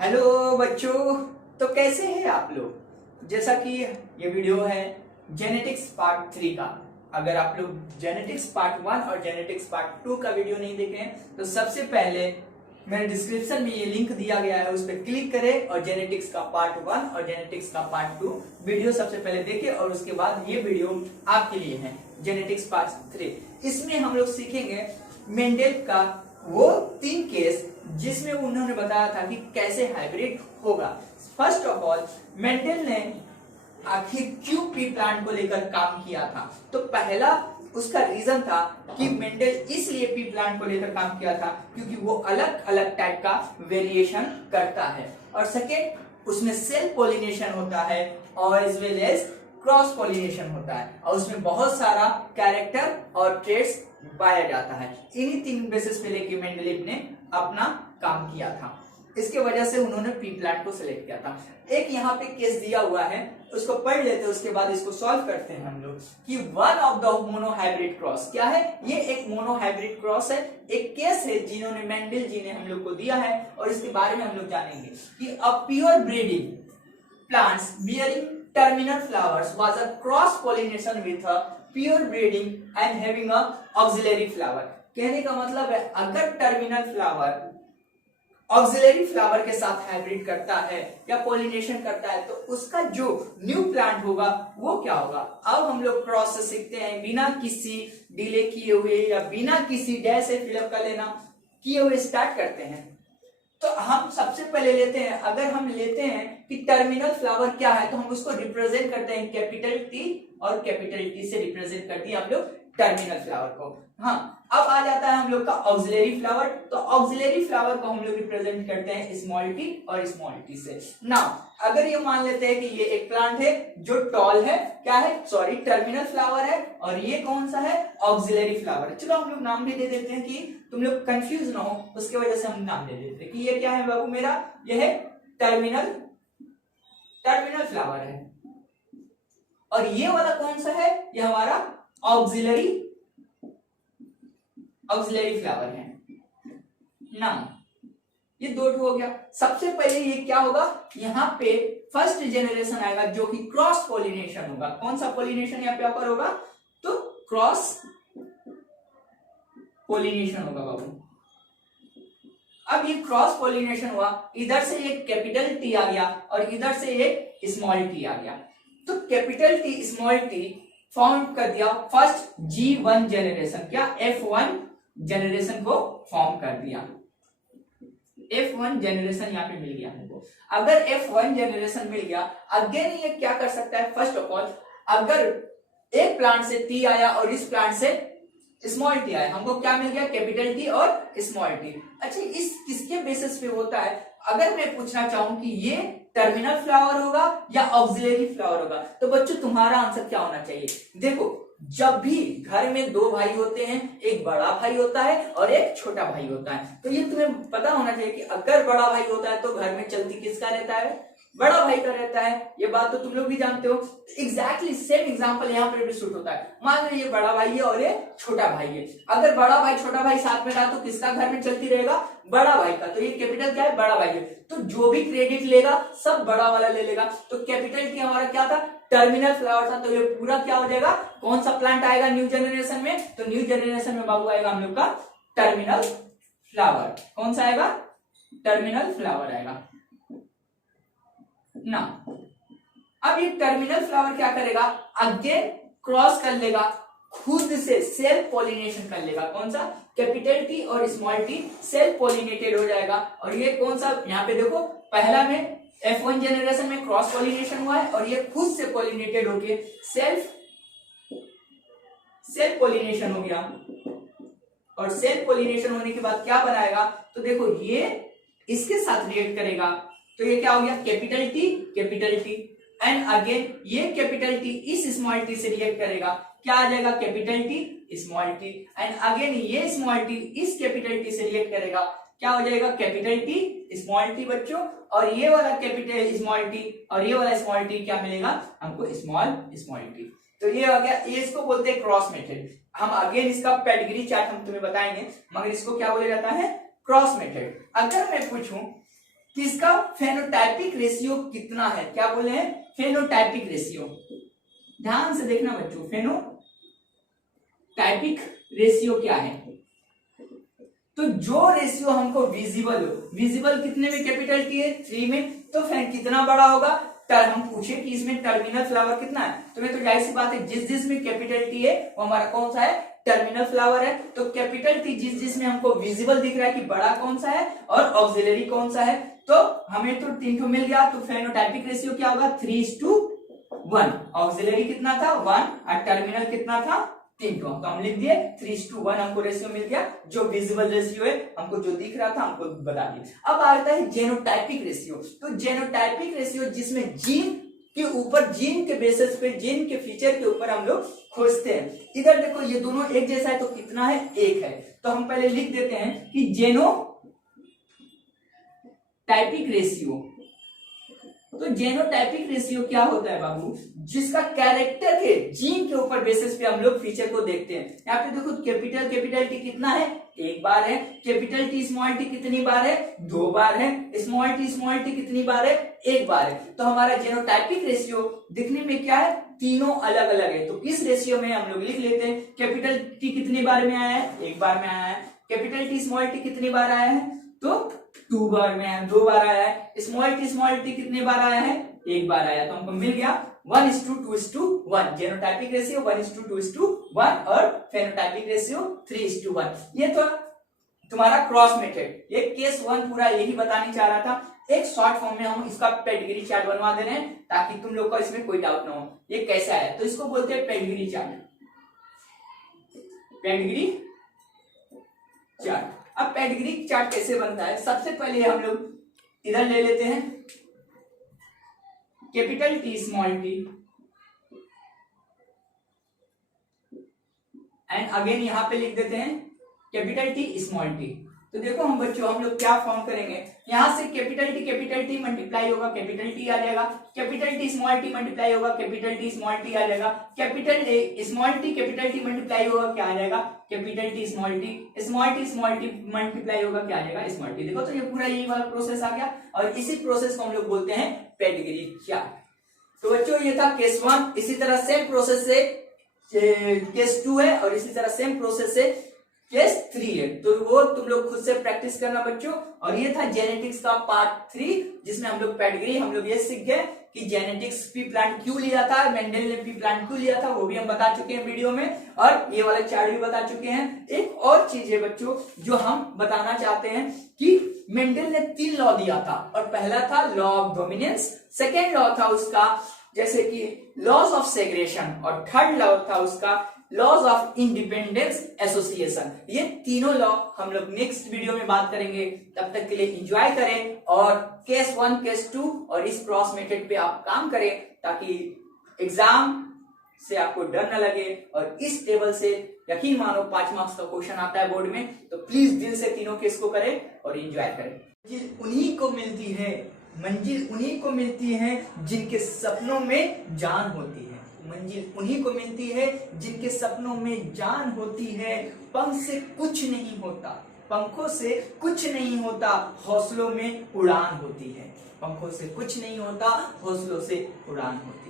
Hello बच्चों। तो कैसे हैं आप लोग। जैसा कि ये वीडियो है जेनेटिक्स पार्ट 3 का। अगर आप लोग जेनेटिक्स पार्ट 1 और जेनेटिक्स पार्ट 2 का वीडियो नहीं देखे हैं तो सबसे पहले मेरे डिस्क्रिप्शन में ये लिंक दिया गया है, उस पर क्लिक करें और जेनेटिक्स का पार्ट 1 और जेनेटिक्स का पार्ट 2 वीडियो सबसे पहले देखें और उसके बाद ये वीडियो आपके लिए है जेनेटिक्स पार्ट 3। इसमें हम लोग सीखेंगे मेंडल का वो 3 केस जिसमें उन्होंने बताया था कि कैसे हाइब्रिड होगा। फर्स्ट ऑफ ऑल मेंडल ने आखिर क्यों पी प्लांट को लेकर काम किया था। तो पहला उसका रीजन था कि मेंडल इसलिए पी प्लांट को लेकर काम किया था क्योंकि वो अलग अलग टाइप का वेरिएशन करता है, और सेकेंड उसमें सेल्फ पॉलिनेशन होता है और as well as cross pollination होता है, और उसमें बहुत सारा कैरेक्टर और ट्रेड्स पाया जाता है। इन्हीं 3 बेसिस पे लेके मेंडलीव ने अपना काम किया था। इसके वजह से उन्होंने पी प्लांट को सिलेक्ट किया था। एक यहाँ पे केस दिया हुआ है, उसको पढ़ लेते हैं, उसके बाद इसको सॉल्व करते हैं हम लोग कि one of the monohybrid cross क्या है। ये एक मोनोहाइब्रिड क्रॉस है, एक केस है जिन्होंने मेंडल जी ने हम लोग को दिया है, और इसके बारे में हम लोग जानेंगे कि a pure breeding plants bearing terminal flowers was a cross pollination with a pure breeding and having a auxiliary flower। कहने का मतलब है अगर टर्मिनल फ्लावर ऑक्सिलरी फ्लावर के साथ हाइब्रिड करता है या पॉलिनेशन करता है तो उसका जो न्यू प्लांट होगा वो क्या होगा। अब हम लोग क्रॉस से सीखते हैं, बिना किसी डिले किए हुए या बिना किसी डैश से फिलअप कर लेना किए हुए स्टार्ट करते हैं। तो हम सबसे पहले लेते हैं, अगर हम लेते हैं कि टर्मिनल फ्लावर क्या है तो हम उसको रिप्रेजेंट करते हैं कैपिटल टी, और कैपिटल टी से रिप्रेजेंट करते हैं हम लोग टर्मिनल फ्लावर को। हाँ, अब आ जाता है हम लोग का ऑक्सिलरी फ्लावर। तो ऑक्सिलरी फ्लावर को हम लोग रिप्रेजेंट करते हैं स्मॉल टी और स्मॉल टी से। नाउ अगर ये मान लेते हैं कि ये एक प्लांट है जो टॉल है, क्या है, सॉरी टर्मिनल फ्लावर है, और ये कौन सा है, ऑक्सिलरी फ्लावर। चलो हम लोग नाम भी दे देते हैं कि तुम लोग कंफ्यूज ना हो, उसके वजह से हम नाम दे देते हैं कि ये क्या है बाबू मेरा, ये है टर्मिनल फ्लावर है, और ये वाला कौन सा है, ये हमारा ऑक्सिलरी फ्लावर है। नाउ ये 2 हो गया। सबसे पहले ये क्या होगा, यहाँ पे फर्स्ट जनरेशन आएगा जो कि क्रॉस पॉलिनेशन होगा। कौन सा पॉलिनेशन यहाँ पे ऑकर होगा, तो क्रॉस पॉलिनेशन होगा बाबू। अब ये क्रॉस पॉलिनेशन हुआ, इधर से एक कैपिटल टी आ गया और इधर से एक स्मॉल टी आ गया। तो capital T small T form कर दिया फर्स्ट G1 जनरेशन, क्या F1 जनरेशन को फॉर्म कर दिया। F1 जनरेशन यहाँ पे मिल गया हमको। अगर F1 जनरेशन मिल गया, अगेन ये क्या कर सकता है, फर्स्ट ऑफ ऑल अगर एक प्लांट से टी आया और इस प्लांट से स्मॉल टी आया, हमको क्या मिल गया, कैपिटल टी और स्मॉल टी। अच्छा, इस किसके बेसिस पे होता है, अगर मैं पूछना चाहूं कि ये टर्मिनल फ्लावर होगा या ऑक्सिलरी फ्लावर होगा, तो बच्चों तुम्हारा आंसर क्या होना चाहिए। देखो, जब भी घर में 2 भाई होते हैं, एक बड़ा भाई होता है और एक छोटा भाई होता है, तो ये तुम्हें पता होना चाहिए कि अगर बड़ा भाई होता है तो घर में चलती किसका रहता है, बड़ा भाई का रहता है। ये बात तो तुम लोग भी जानते हो। एग्जैक्टली सेम एग्जांपल यहाँ पर भी शूट होता है। मान लो ये बड़ा भाई है और ये छोटा भाई है, अगर बड़ा भाई छोटा भाई साथ में रहा तो किसका घर में चलती रहेगा, बड़ा भाई का। तो ये कैपिटल क्या है, बड़ा भाई है, तो जो भी क्रेडिट लेगा सब बड़ा वाला ले लेगा। तो कैपिटल की हमारा क्या था, टर्मिनल फ्लावर था, तो ये पूरा क्या हो जाएगा, कौन सा प्लांट आएगा न्यू जनरेशन में, तो न्यू जनरेशन में बाबू आएगा हम लोग का टर्मिनल फ्लावर। कौन सा आएगा, टर्मिनल फ्लावर आएगा ना। अब ये टर्मिनल फ्लावर क्या करेगा, आगे क्रॉस कर लेगा, खुद से सेल्फ पॉलिनेशन कर लेगा। कौन सा, कैपिटल टी और स्मॉल टी सेल्फ पॉलिनेटेड हो जाएगा। और ये कौन सा, यहाँ पे देखो पहला में F1 जनरेशन में क्रॉस पॉलिनेशन हुआ है और ये खुद से पॉलिनेटेड होके सेल्फ पॉलिनेशन हो गया, और सेल्फ पॉलिनेशन होने के बाद क्या बनाएगा, तो देखो ये इसके साथ रिएक्ट करेगा, तो ये क्या हो गया, कैपिटल टी एंड अगेन ये कैपिटल टी इस स्मॉल टी से रिएक्ट करेगा, क्या आ जाएगा, capital T small T and again ये स्मॉल टी इस कैपिटल टी से रिएक्ट करेगा, क्या हो जाएगा, कैपिटल टी स्मॉल टी बच्चों। और ये वाला कैपिटल स्मॉल टी और ये वाला स्मॉल टी क्या मिलेगा हमको, स्मॉल टी। तो ये हो गया, ये इसको बोलते हैं क्रॉस मेथड। हम अगेन इसका पेडिग्री चार्ट हम तुम्हें बताएंगे, मगर इसको क्या बोला जाता है, क्रॉस मेथड। अगर मैं पूछूं किसका फेनोटाइपिक रेशियो कितना है, क्या बोले हैं फेनोटाइपिक रेशियो। ध्यान से देखना बच्चों, फेनोटाइपिक रेशियो क्या है। तो जो रेशियो हमको विजिबल कितने में कैपिटल टी है 3 में, तो फैन कितना बड़ा होगा। हम पूछे कि इसमें टर्मिनल फ्लावर कितना है, तो मैं तो जाहिर सी बात है जिस में कैपिटल टी है वो हमारा कौन सा है टर्मिनल फ्लावर है। तो कैपिटल टी जिसमें हमको विजिबल दिख रहा है कि बड़ा कौन सा है और ऑक्सिलरी कौन सा है, तो हमें तो 3 ठो मिल गया। तो फेनोटाइपिक रेशियो क्या होगा 3:1। ऑक्सिलरी कितना था 1 और टर्मिनल कितना था 3 ठो, तो हम लिख दिए 3:1 हमको रेशियो मिल गया। जो विजिबल रेशियो है हमको जो दिख रहा था हमको बता दिए। अब आता है जेनोटाइपिक रेशियो। तो जेनोटाइपिक रेशियो जिसमें जीन के ऊपर, जीन के बेसिस पे, जीन के फीचर के ऊपर हम लोग खोजते हैं। इधर देखो ये दोनों एक जैसा है तो कितना है 1 है। तो हम पहले लिख देते हैं कि जेनोटाइपिक रेशियो। तो जेनोटाइपिक रेशियो क्या होता है बाबू, जिसका कैरेक्टर के जीन के ऊपर बेसिस पे हम लोग फीचर को देखते हैं। यहाँ पे देखो कैपिटल टी कितना है 1 बार है, कैपिटल टी स्मॉल टी कितनी बार है 2 बार है, स्मॉल टी कितनी बार है 1 बार है। तो हमारा जेनोटाइपिक रेशियो दिखने में क्या है तीनों अलग अलग है। तो इस रेशियो में हम लोग लिख लेते हैं कैपिटल टी कितनी बार में आया है 1 बार में आया है, कैपिटल टी स्मॉल टी कितनी बार आया है तो 2 बार में आया, 2 बार आया है, स्मॉल टी कितने बार आया है 1 बार आया। तो हमको मिल गया 1:2:1। जेनोटाइपिक रेशियो 1:2:1 और फेनोटाइपिक रेशियो 3:1। ये तो तुम्हारा क्रॉस मेथड। ये केस 1 पूरा यही बताने चाह रहा था। एक शॉर्ट फॉर्म में हम इसका पेडिग्री चार्ट बनवा दे रहे हैं ताकि तुम लोग को इसमें कोई डाउट ना हो ये कैसा है। तो इसको बोलते हैं पेडिग्री चार्ट। Pedigree chart. अब पेडिग्री चार्ट कैसे बनता है, सबसे पहले हम लोग इधर ले लेते हैं capital T small T and again यहां पे लिख देते हैं कैपिटल टी स्मॉल टी। तो देखो हम बच्चों हम लोग क्या फॉर्म करेंगे, यहां से कैपिटल टी मल्टीप्लाई होगा कैपिटल टी आ जाएगा, capital T small T multiply होगा कैपिटल टी स्मॉल टी आ जाएगा, capital small T capital T multiply होगा क्या आ जाएगा capital T small T multiply होगा क्या आ जाएगा स्मॉल टी। देखो तो ये पूरा यही वाला प्रोसेस आ गया और इसी प्रोसेस को हम लोग बोलते हैं पेडिग्री चार्ट। तो बच्चों ये था केस 1। इसी तरह सेम प्रोसेस से केस 2 है और इसी तरह सेम प्रोसेस से केस 3 है। तो वो तुम लोग खुद से प्रैक्टिस करना बच्चों। और ये था जेनेटिक्स का पार्ट 3 जिसमें हम लोग पेडिग्री हम लोग ये सीख गए कि जेनेटिक्स पी प्लांट क्यों लिया था, मेंडल ने पी प्लांट क्यों लिया था वो भी हम बता चुके हैं वीडियो में और ये वाला चार्ट भी बता चुके हैं। एक और चीज है बच्चों जो हम बताना चाहते हैं कि मेंडल ने 3 लॉ दिया था और पहला था law of dominance, second law था उसका जैसे कि लॉज ऑफ सेग्रेशन और थर्ड लॉ था उसका लॉज ऑफ इंडिपेंडेंस एसोसिएशन। ये तीनों लॉ हम लोग नेक्स्ट वीडियो में बात करेंगे। तब तक के लिए एंजॉय करें और केस 1 केस 2 और इस क्रॉस मेथड पे आप काम करें ताकि एग्जाम से आपको डर न लगे। और इस टेबल से यकीन मानो 5 मार्क्स का क्वेश्चन आता है बोर्ड में, तो प्लीज दिल से तीनों केस को करें और एंजॉय करें। मंजिल उन्हीं को मिलती है, मंजिल उन्हीं को मिलती है जिनके सपनों में जान होती है। मंजिल उन्हीं को मिलती है जिनके सपनों में जान होती है। पंख से कुछ नहीं होता, पंखों से कुछ नहीं होता, हौसलों में उड़ान होती है। पंखों से कुछ नहीं होता, हौसलों से उड़ान होती है।